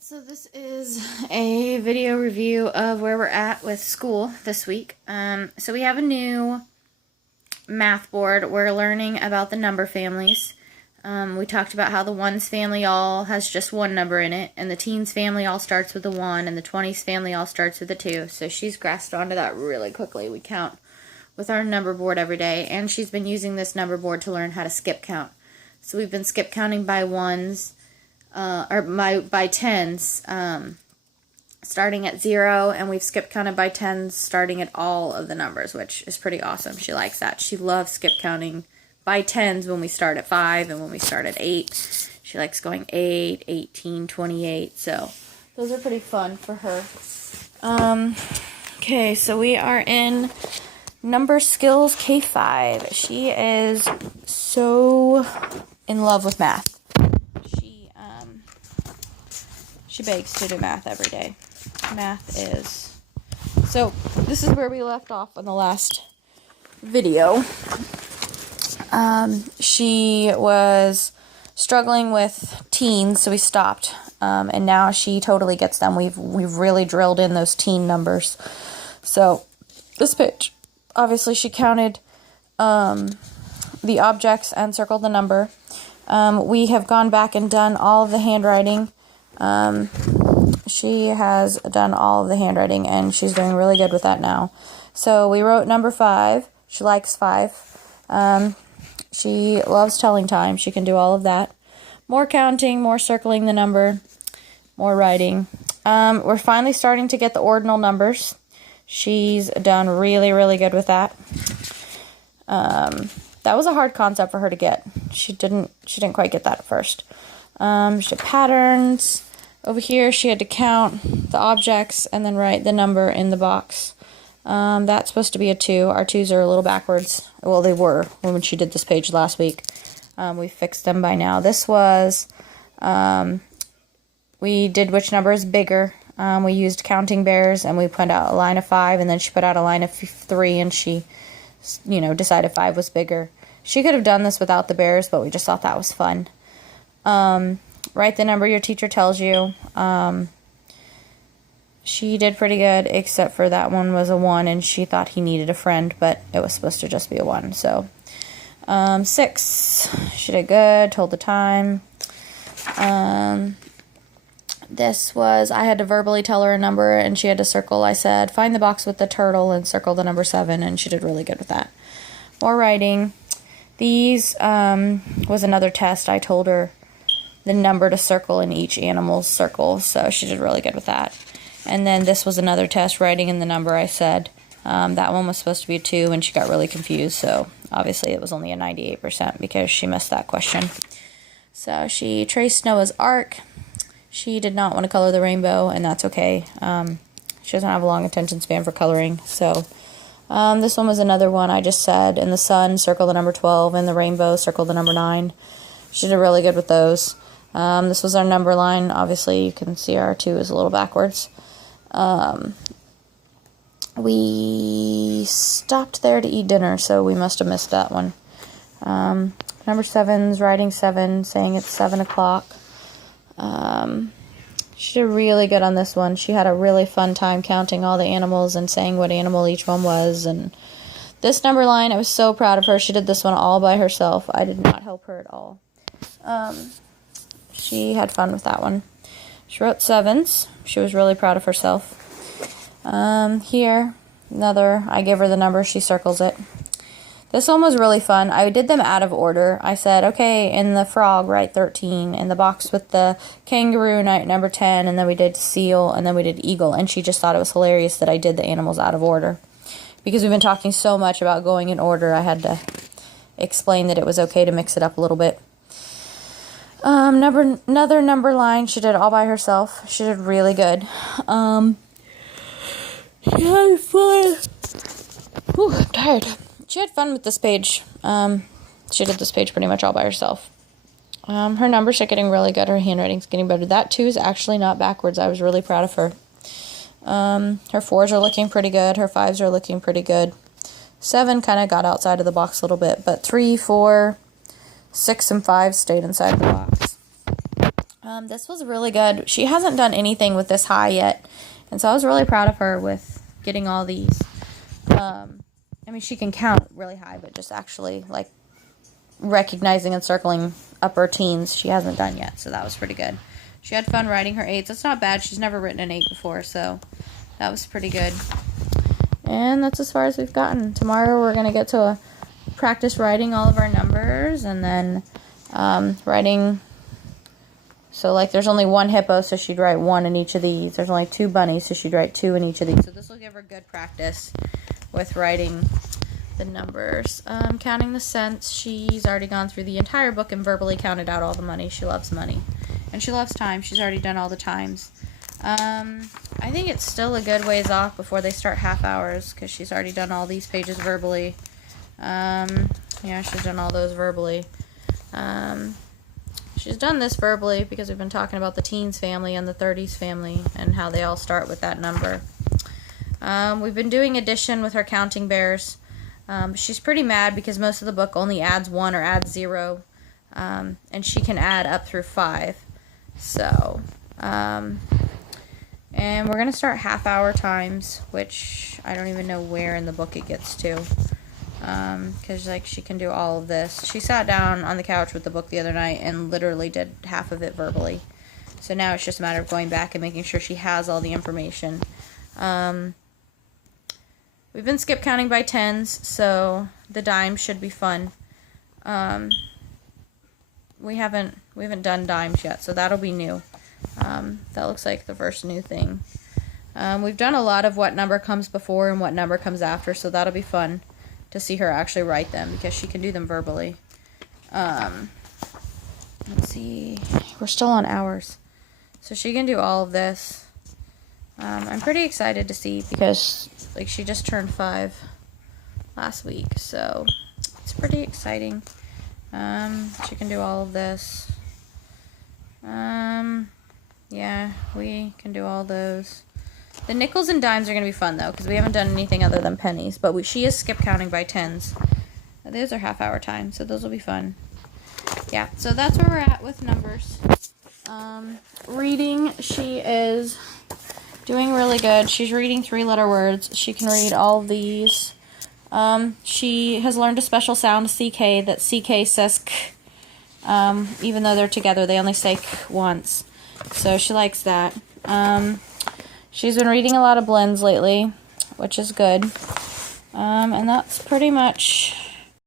So this is a video review of where we're at with school this week. So we have a new math board. We're learning about the number families. We talked about how the ones family all has just one number in it, and the teens family all starts with a 1, and the 20s family all starts with a 2. So she's grasped onto that really quickly. We count with our number board every day, and she's been using this number board to learn how to skip count. So we've been skip counting by ones. By tens, starting at 0, and we've skip counted by tens starting at all of the numbers, which is pretty awesome. She likes that. She loves skip counting by tens when we start at 5 and when we start at 8. She likes going 8, 18, 28, so those are pretty fun for her. Okay, so we are in Number Skills K5. She is so in love with math. She begs to do math every day. Math is... So, this is where we left off on the last video. She was struggling with teens, so we stopped. And now she totally gets them. We've really drilled in those teen numbers. So, this page, obviously she counted the objects and circled the number. We have gone back and done all of the handwriting. She has done all of the handwriting, and she's doing really good with that now. So we wrote number 5. She likes 5. She loves telling time. She can do all of that. More counting, more circling the number, more writing. We're finally starting to get the ordinal numbers. She's done really, really good with that. That was a hard concept for her to get. She didn't quite get that at first. She did patterns. Over here, she had to count the objects and then write the number in the box. That's supposed to be a 2. Our 2s are a little backwards. Well, they were when she did this page last week. We fixed them by now. This was, we did which number is bigger. We used counting bears, and we put out a line of 5, and then she put out a line of 3, and she, decided 5 was bigger. She could have done this without the bears, but we just thought that was fun. Write the number your teacher tells you. She did pretty good, except for that one was a 1, and she thought he needed a friend, but it was supposed to just be a 1. So, 6, she did good, told the time. This was, I had to verbally tell her a number, and she had to circle. I said, find the box with the turtle and circle the number 7, and she did really good with that. More writing. These was another test. I told her the number to circle in each animal's circle, so she did really good with that. And then this was another test, writing in the number I said. That one was supposed to be a 2, and she got really confused, so obviously it was only a 98% because she missed that question. So she traced Noah's Ark. She did not want to color the rainbow, and that's okay. She doesn't have a long attention span for coloring, so... this one was another one I just said. In the sun, circle the number 12. In the rainbow, circle the number 9. She did really good with those. This was our number line. Obviously, you can see our 2 is a little backwards. We stopped there to eat dinner, so we must have missed that one. Number 7's writing 7, saying it's 7 o'clock. She did really good on this one. She had a really fun time counting all the animals and saying what animal each one was. And this number line, I was so proud of her. She did this one all by herself. I did not help her at all. She had fun with that one. She wrote 7s. She was really proud of herself. Here, another, I give her the number. She circles it. This one was really fun. I did them out of order. I said, okay, in the frog, write 13. In the box with the kangaroo, write number 10. And then we did seal, and then we did eagle. And she just thought it was hilarious that I did the animals out of order. Because we've been talking so much about going in order, I had to explain that it was okay to mix it up a little bit. Another number line she did all by herself. She did really good. She had fun. Whew, I'm tired. She had fun with this page. She did this page pretty much all by herself. Her numbers are getting really good. Her handwriting's getting better. That 2 is actually not backwards. I was really proud of her. Her 4s are looking pretty good. Her 5s are looking pretty good. 7 kind of got outside of the box a little bit, but 3, 4, 6, and 5 stayed inside the box. This was really good. She hasn't done anything with this high yet, and so I was really proud of her with getting all these. I mean, she can count really high, but just actually, like, recognizing and circling upper teens, she hasn't done yet, so that was pretty good. She had fun writing her 8s. That's not bad. She's never written an 8 before, so that was pretty good. And that's as far as we've gotten. Tomorrow we're going to get to practice writing all of our numbers, and then writing... So, like, there's only one hippo, so she'd write 1 in each of these. There's only 2 bunnies, so she'd write 2 in each of these. So this will give her good practice with writing the numbers. Counting the cents, she's already gone through the entire book and verbally counted out all the money. She loves money. And she loves time. She's already done all the times. I think it's still a good ways off before they start half hours, because she's already done all these pages verbally. Yeah, she's done all those verbally. She's done this verbally because we've been talking about the teens family and the 30s family and how they all start with that number. We've been doing addition with her counting bears. She's pretty mad because most of the book only adds 1 or adds 0. And she can add up through 5. So, and we're going to start half-hour times, which I don't even know where in the book it gets to. Because, like, she can do all of this. She sat down on the couch with the book the other night and literally did half of it verbally. So now it's just a matter of going back and making sure she has all the information. We've been skip counting by tens, so the dimes should be fun. We haven't done dimes yet, so that'll be new. That looks like the first new thing. We've done a lot of what number comes before and what number comes after, so that'll be fun to see her actually write them, because she can do them verbally. Let's see. We're still on hours. So she can do all of this. I'm pretty excited to see, because, like, she just turned 5 last week, so it's pretty exciting. She can do all of this. Yeah, we can do all those. The nickels and dimes are going to be fun, though, because we haven't done anything other than pennies. But she is skip counting by tens. Those are half-hour time, so those will be fun. Yeah, so that's where we're at with numbers. Reading, she is doing really good. She's reading 3-letter words. She can read all of these. She has learned a special sound, CK, that CK says K. Even though they're together, they only say K once. So she likes that. She's been reading a lot of blends lately, which is good. And that's pretty much